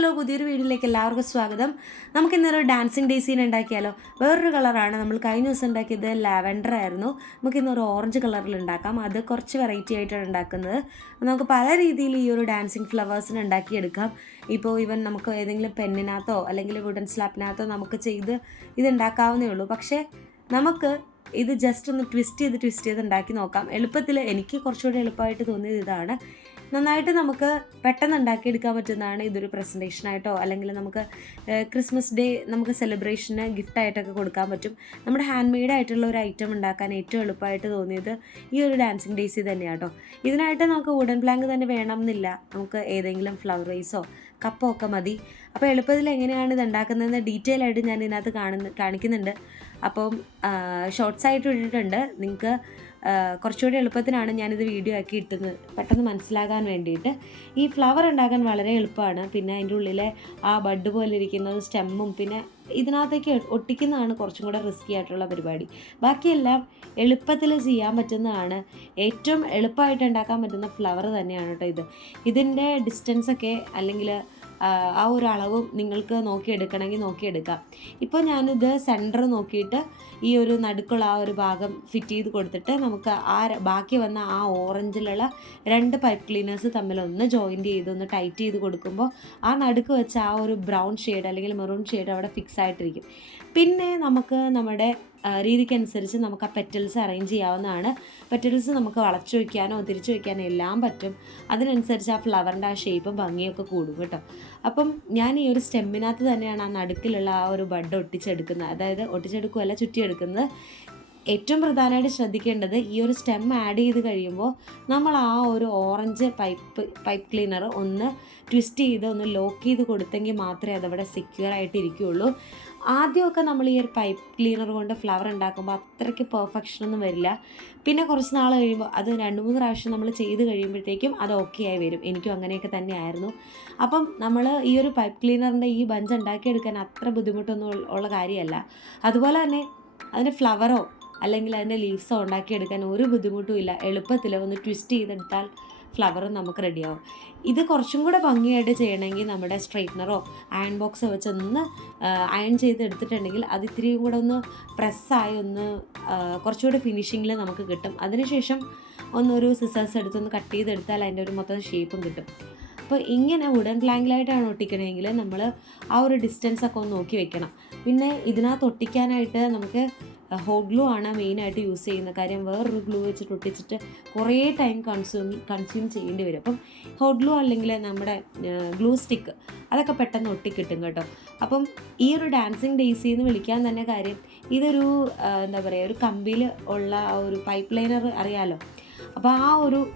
Hello പുതിയൊരു വീഡിയോയിലേക്ക് എല്ലാവർക്കും സ്വാഗതം. നമുക്ക് ഇന്നൊരു ഡാൻസിങ് ഡേസീൻ ഉണ്ടാക്കിയാലോ? വേറൊരു കളറാണ് നമ്മൾ കഴിഞ്ഞ ദിവസം ഉണ്ടാക്കിയത് ലാവൻഡർ ആയിരുന്നു. നമുക്ക് ഇന്നൊരു ഓറഞ്ച് കളറിൽ ഉണ്ടാക്കാം. അത് കുറച്ച് വെറൈറ്റി ആയിട്ടാണ് ഉണ്ടാക്കുന്നത്. നമുക്ക് പല രീതിയിൽ ഈ ഒരു ഡാൻസിങ് ഫ്ലവേഴ്സിന് ഉണ്ടാക്കിയെടുക്കാം. ഇപ്പോൾ ഇവൻ നമുക്ക് ഏതെങ്കിലും പെന്നിനകത്തോ അല്ലെങ്കിൽ വുഡൻ സ്ലാപ്പിനകത്തോ നമുക്ക് ചെയ്ത് ഇത് ഉണ്ടാക്കാവുന്നേ ഉള്ളൂ. പക്ഷേ നമുക്ക് ഇത് ജസ്റ്റ് ഒന്ന് ട്വിസ്റ്റ് ചെയ്ത് ട്വിസ്റ്റ് ചെയ്ത് ഉണ്ടാക്കി നോക്കാം. എളുപ്പത്തിൽ എനിക്ക് കുറച്ചുകൂടി എളുപ്പമായിട്ട് തോന്നിയത് ഇതാണ്. നന്നായിട്ട് നമുക്ക് പെട്ടെന്ന് ഉണ്ടാക്കിയെടുക്കാൻ പറ്റുന്നതാണ് ഇതൊരു പ്രസന്റേഷനായിട്ടോ അല്ലെങ്കിൽ നമുക്ക് ക്രിസ്മസ് ഡേ നമുക്ക് സെലിബ്രേഷന് ഗിഫ്റ്റായിട്ടൊക്കെ കൊടുക്കാൻ പറ്റും. നമ്മുടെ ഹാൻഡ് മെയ്ഡ് ആയിട്ടുള്ള ഒരു ഐറ്റം ഉണ്ടാക്കാൻ ഏറ്റവും എളുപ്പമായിട്ട് തോന്നിയത് ഈ ഒരു ഡാൻസിങ് ഡേയ്സിൽ തന്നെയാണ് കേട്ടോ ഇതിനായിട്ട് നമുക്ക് വുഡൻ പ്ലാങ്ക് തന്നെ വേണം എന്നില്ല നമുക്ക് ഏതെങ്കിലും ഫ്ലവർ വൈസോ കപ്പോ ഒക്കെ മതി. അപ്പോൾ എളുപ്പത്തിൽ എങ്ങനെയാണ് ഇത് ഉണ്ടാക്കുന്നതെന്ന് ഡീറ്റെയിൽ ആയിട്ട് ഞാൻ ഇതിനകത്ത് കാണുന്ന കാണിക്കുന്നുണ്ട്. അപ്പം ഷോർട്സ് ആയിട്ട് ഇട്ടിട്ടുണ്ട്. നിങ്ങൾക്ക് കുറച്ചുകൂടി എളുപ്പത്തിനാണ് ഞാനിത് വീഡിയോ ആക്കി ഇട്ടുന്നത്. പെട്ടെന്ന് മനസ്സിലാകാൻ വേണ്ടിയിട്ട്. ഈ ഫ്ലവർ ഉണ്ടാക്കാൻ വളരെ എളുപ്പമാണ്. പിന്നെ അതിന്റെ ഉള്ളിലെ ആ ബഡ് പോലെ ഇരിക്കുന്ന സ്റ്റെമ്മും പിന്നെ ഇതിനകത്തേക്ക് ഒട്ടിക്കുന്നതാണ് കുറച്ചും കൂടെ റിസ്കി ആയിട്ടുള്ള പരിപാടി. ബാക്കിയെല്ലാം എളുപ്പത്തിൽ ചെയ്യാൻ പറ്റുന്നതാണ്. ഏറ്റവും എളുപ്പമായിട്ട് ഉണ്ടാക്കാൻ പറ്റുന്ന ഫ്ലവർ തന്നെയാണ് കേട്ടോ ഇത്. ഇതിന്റെ ഡിസ്റ്റൻസൊക്കെ അല്ലെങ്കിൽ ആ ഒരു അളവും നിങ്ങൾക്ക് നോക്കിയെടുക്കണമെങ്കിൽ നോക്കിയെടുക്കാം. ഇപ്പോൾ ഞാനിത് സെന്റർ നോക്കിയിട്ട് ഈ ഒരു നടുക്കുള്ള ആ ഒരു ഭാഗം ഫിറ്റ് ചെയ്ത് കൊടുത്തിട്ട് നമുക്ക് ആ ബാക്കി വന്ന ആ ഓറഞ്ചിലുള്ള രണ്ട് പൈപ്പ് ക്ലീനേഴ്സ് തമ്മിൽ ഒന്ന് ജോയിന്റ് ചെയ്ത് ഒന്ന് ടൈറ്റ് ചെയ്ത് കൊടുക്കുമ്പോൾ ആ നടുക്ക് വെച്ച ആ ഒരു ബ്രൗൺ ഷെയ്ഡ് അല്ലെങ്കിൽ മെറൂൺ ഷെയ്ഡ് അവിടെ ഫിക്സ് ആയിട്ടിരിക്കും. പിന്നെ നമുക്ക് നമ്മുടെ രീതിക്കനുസരിച്ച് നമുക്ക് ആ പെറ്റൽസ് അറേഞ്ച് ചെയ്യാവുന്നതാണ്. പെറ്റൽസ് നമുക്ക് വളച്ചു വയ്ക്കാനോ തിരിച്ചു വയ്ക്കാനോ എല്ലാം പറ്റും. അതിനനുസരിച്ച് ആ ഫ്ലവറിന്റെ ആ ഷേപ്പും ഭംഗിയൊക്കെ കൂടും കേട്ടോ. അപ്പം ഞാൻ ഈ ഒരു സ്റ്റെമ്മിനകത്ത് തന്നെയാണ് ആ നടുക്കിലുള്ള ആ ഒരു ബഡ് ഒട്ടിച്ചെടുക്കുന്നത്. അതായത് ഒട്ടിച്ചെടുക്കുകയല്ല ചുറ്റിയെടുക്കുന്നത്. ഏറ്റവും പ്രധാനമായിട്ട് ശ്രദ്ധിക്കേണ്ടത് ഈ ഒരു സ്റ്റെം ആഡ് ചെയ്ത് കഴിയുമ്പോൾ നമ്മൾ ആ ഒരു ഓറഞ്ച് പൈപ്പ് പൈപ്പ് ക്ലീനർ ഒന്ന് ട്വിസ്റ്റ് ചെയ്ത് ഒന്ന് ലോക്ക് ചെയ്ത് കൊടുത്തെങ്കിൽ മാത്രമേ അതവിടെ സെക്യൂർ ആയിട്ട് ഇരിക്കുകയുള്ളൂ ആദ്യമൊക്കെ നമ്മൾ ഈ ഒരു പൈപ്പ് ക്ലീനർ കൊണ്ട് ഫ്ലവർ ഉണ്ടാക്കുമ്പോൾ അത്രയ്ക്ക് പെർഫെക്ഷൻ ഒന്നും വരില്ല. പിന്നെ കുറച്ച് നാൾ കഴിയുമ്പോൾ അത് രണ്ട് മൂന്ന് പ്രാവശ്യം നമ്മൾ ചെയ്ത് കഴിയുമ്പോഴത്തേക്കും അത് ഓക്കെ ആയി വരും. എനിക്കും അങ്ങനെയൊക്കെ തന്നെയായിരുന്നു. അപ്പം നമ്മൾ ഈ ഒരു പൈപ്പ് ക്ലീനറിന്റെ ഈ ബഞ്ച് ഉണ്ടാക്കിയെടുക്കാൻ അത്ര ബുദ്ധിമുട്ടൊന്നും ഉള്ള- കാര്യമല്ല. അതുപോലെ തന്നെ അതിന്റെ ഫ്ലവറോ അല്ലെങ്കിൽ അതിന്റെ ലീവ്സോ ഉണ്ടാക്കിയെടുക്കാൻ ഒരു ബുദ്ധിമുട്ടും ഇല്ല. എളുപ്പത്തിൽ ഒന്ന് ട്വിസ്റ്റ് ചെയ്തെടുത്താൽ ഫ്ലവറും നമുക്ക് റെഡിയാവും ഇത് കുറച്ചും കൂടെ ഭംഗിയായിട്ട് ചെയ്യണമെങ്കിൽ നമ്മുടെ സ്ട്രെയിറ്റ്നറോ അയൺ ബോക്സോ വെച്ച് ഒന്ന് അയൺ ചെയ്തെടുത്തിട്ടുണ്ടെങ്കിൽ അത് ഇത്തിരിയും കൂടെ ഒന്ന് പ്രസ്സായി ഒന്ന് കുറച്ചുകൂടെ ഫിനിഷിങ്ങിൽ നമുക്ക് കിട്ടും. അതിനുശേഷം ഒന്നൊരു സിസേഴ്സ് എടുത്തൊന്ന് കട്ട് ചെയ്തെടുത്താൽ അതിന്റെ ഒരു മൊത്തം ഷേപ്പും കിട്ടും. അപ്പോൾ ഇങ്ങനെ വുഡൻ പ്ലാങ്കിലായിട്ടാണ് ഒട്ടിക്കണമെങ്കിൽ നമ്മൾ ആ ഒരു ഡിസ്റ്റൻസ് ഒക്കെ ഒന്ന് നോക്കി വെക്കണം. പിന്നെ ഇതിനകത്ത് ഒട്ടിക്കാനായിട്ട് നമുക്ക് ഹോട്ട് ഗ്ലൂ ആണ് മെയിനായിട്ട് യൂസ് ചെയ്യുന്നത്. കാര്യം വേറൊരു ഗ്ലൂ വെച്ചിട്ട് ഒട്ടിച്ചിട്ട് കുറേ ടൈം കൺസ്യൂം കൺസ്യൂം ചെയ്യേണ്ടി വരും. അപ്പം ഹോട്ട് ഗ്ലൂ അല്ലെങ്കിൽ നമ്മുടെ ഗ്ലൂ സ്റ്റിക്ക് അതൊക്കെ പെട്ടെന്ന് ഒട്ടിക്കിട്ടും കേട്ടോ. അപ്പം ഈ ഒരു ഡാൻസിങ് ഡേയ്സി എന്ന് വിളിക്കാൻ തന്നെ കാര്യം ഇതൊരു എന്താ പറയുക ഒരു കമ്പിയിൽ ഉള്ള ആ ഒരു പൈപ്പ് ലൈനർ അറിയാലോ? അപ്പോൾ ആ ഒരു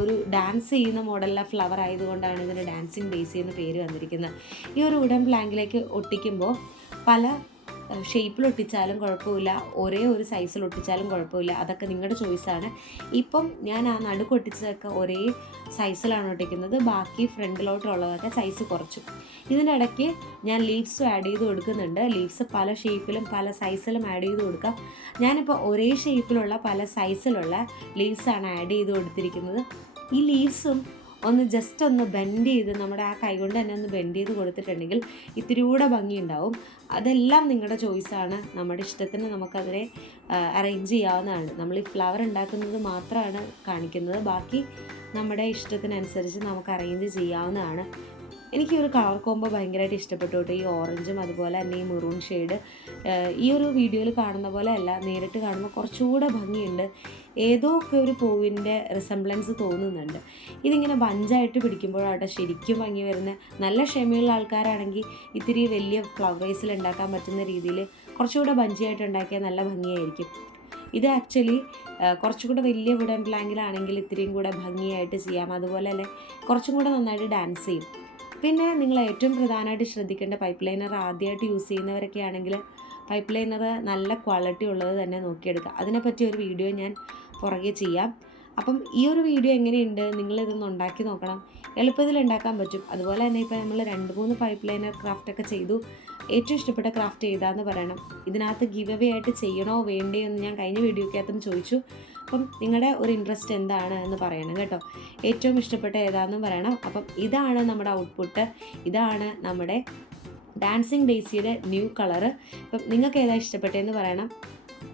ഒരു ഡാൻസ് ചെയ്യുന്ന മോഡലിലെ ഫ്ലവർ ആയതുകൊണ്ടാണ് ഇതിന് ഡാൻസിങ് ഡേയ്സി എന്ന് പേര് വന്നിരിക്കുന്നത്. ഈ ഒരു ഉടൻ പ്ലാങ്കിലേക്ക് ഒട്ടിക്കുമ്പോൾ പല ഷേപ്പിൽ ഒട്ടിച്ചാലും കുഴപ്പമില്ല ഒരേ ഒരു സൈസിൽ ഒട്ടിച്ചാലും കുഴപ്പമില്ല. അതൊക്കെ നിങ്ങളുടെ ചോയ്സാണ് ഇപ്പം ഞാൻ ആ നടുക്ക് ഒട്ടിച്ചതൊക്കെ ഒരേ സൈസിലാണ് ഒട്ടിക്കുന്നത്. ബാക്കി ഫ്രണ്ടിലോട്ടുള്ളതൊക്കെ സൈസ് കുറച്ചു. ഇതിന്റെ ഇടയ്ക്ക് ഞാൻ ലീവ്സും ആഡ് ചെയ്ത് കൊടുക്കുന്നുണ്ട്. ലീവ്സ് പല ഷേപ്പിലും പല സൈസിലും ആഡ് ചെയ്ത് കൊടുക്കാം. ഞാനിപ്പോൾ ഒരേ ഷേപ്പിലുള്ള പല സൈസിലുള്ള ലീവ്സാണ് ആഡ് ചെയ്ത് കൊടുത്തിരിക്കുന്നത്. ഈ ലീവ്സും ഒന്ന് ജസ്റ്റ് ഒന്ന് ബെൻഡ് ചെയ്ത് നമ്മുടെ ആ കൈ കൊണ്ട് തന്നെ ഒന്ന് ബെൻഡ് ചെയ്ത് കൊടുത്തിട്ടുണ്ടെങ്കിൽ ഇത്തിരി കൂടെ ഭംഗിയുണ്ടാവും അതെല്ലാം നിങ്ങളുടെ ചോയ്സാണ് നമ്മുടെ ഇഷ്ടത്തിന് നമുക്കതിനെ അറേഞ്ച് ചെയ്യാവുന്നതാണ്. നമ്മൾ ഈ ഫ്ലവർ ഉണ്ടാക്കുന്നത് മാത്രമാണ് കാണിക്കുന്നത്. ബാക്കി നമ്മുടെ ഇഷ്ടത്തിനനുസരിച്ച് നമുക്ക് അറേഞ്ച് ചെയ്യാവുന്നതാണ്. എനിക്ക് ഈ ഒരു കളർ കോമ്പോ ഭയങ്കരമായിട്ട് ഇഷ്ടപ്പെട്ടു കേട്ടോ. ഈ ഓറഞ്ചും അതുപോലെ തന്നെ ഈ മെറൂൺ ഷെയ്ഡ്. ഈ ഒരു വീഡിയോയിൽ കാണുന്ന പോലെ അല്ല നേരിട്ട് കാണുമ്പോൾ കുറച്ചുകൂടെ ഭംഗിയുണ്ട്. ഏതോ ഒക്കെ ഒരു പൂവിന്റെ റിസംബ്ലൻസ് തോന്നുന്നുണ്ട്. ഇതിങ്ങനെ ബഞ്ചായിട്ട് പിടിക്കുമ്പോഴാട്ടെ ശരിക്കും ഭംഗി വരുന്ന. നല്ല ക്ഷമയുള്ള ആൾക്കാരാണെങ്കിൽ ഇത്തിരി വലിയ ഫ്ലവേഴ്സിൽ ഉണ്ടാക്കാൻ പറ്റുന്ന രീതിയിൽ കുറച്ചുകൂടെ ബഞ്ചിയായിട്ട് ഉണ്ടാക്കിയാൽ നല്ല ഭംഗിയായിരിക്കും. ഇത് ആക്ച്വലി കുറച്ചുകൂടെ വലിയ വുഡൻ പ്ലാങ്കിലാണെങ്കിൽ ഇത്രയും കൂടെ ഭംഗിയായിട്ട് ചെയ്യാം. അതുപോലെ തന്നെ കുറച്ചും കൂടെ നന്നായിട്ട് ഡാൻസ് ചെയ്യും. പിന്നെ നിങ്ങൾ ഏറ്റവും പ്രധാനമായിട്ട് ശ്രദ്ധിക്കേണ്ട പൈപ്പ് ലൈനർ ആദ്യമായിട്ട് യൂസ് ചെയ്യുന്നവരൊക്കെ ആണെങ്കിൽ പൈപ്പ് ലൈനർ നല്ല ക്വാളിറ്റി ഉള്ളത് തന്നെ നോക്കിയെടുക്കുക. അതിനെപ്പറ്റി ഒരു വീഡിയോ ഞാൻ പുറകെ ചെയ്യാം. അപ്പം ഈ ഒരു വീഡിയോ എങ്ങനെയുണ്ട്? നിങ്ങളിതൊന്ന് ഉണ്ടാക്കി നോക്കണം. എളുപ്പത്തിൽ ഉണ്ടാക്കാൻ പറ്റും. അതുപോലെ തന്നെ ഇപ്പോൾ നമ്മൾ രണ്ട് മൂന്ന് പൈപ്പ് ലൈനർ ക്രാഫ്റ്റൊക്കെ ചെയ്തു. ഏറ്റവും ഇഷ്ടപ്പെട്ട ക്രാഫ്റ്റ് ഏതാന്ന് പറയണം. ഇതിനകത്ത് ഗിവ് അവേ ആയിട്ട് ചെയ്യണോ വേണ്ടേ എന്ന് ഞാൻ കഴിഞ്ഞ വീഡിയോക്കകത്തും ചോദിച്ചു. അപ്പം നിങ്ങളുടെ ഒരു ഇൻട്രസ്റ്റ് എന്താണ് എന്ന് പറയണം കേട്ടോ. ഏറ്റവും ഇഷ്ടപ്പെട്ട ഏതാണെന്നും പറയണം. അപ്പം ഇതാണ് നമ്മുടെ ഔട്ട്പുട്ട് ഇതാണ് നമ്മുടെ ഡാൻസിങ് ഡേസിയുടെ ന്യൂ കളറ് അപ്പം നിങ്ങൾക്ക് ഏതാണ് ഇഷ്ടപ്പെട്ടതെന്ന് പറയണം.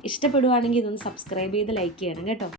ഇഷ്ടപ്പെടുവാണെങ്കിൽ ഇതൊന്ന് സബ്സ്ക്രൈബ് ചെയ്ത് ലൈക്ക് ചെയ്യണം കേട്ടോ.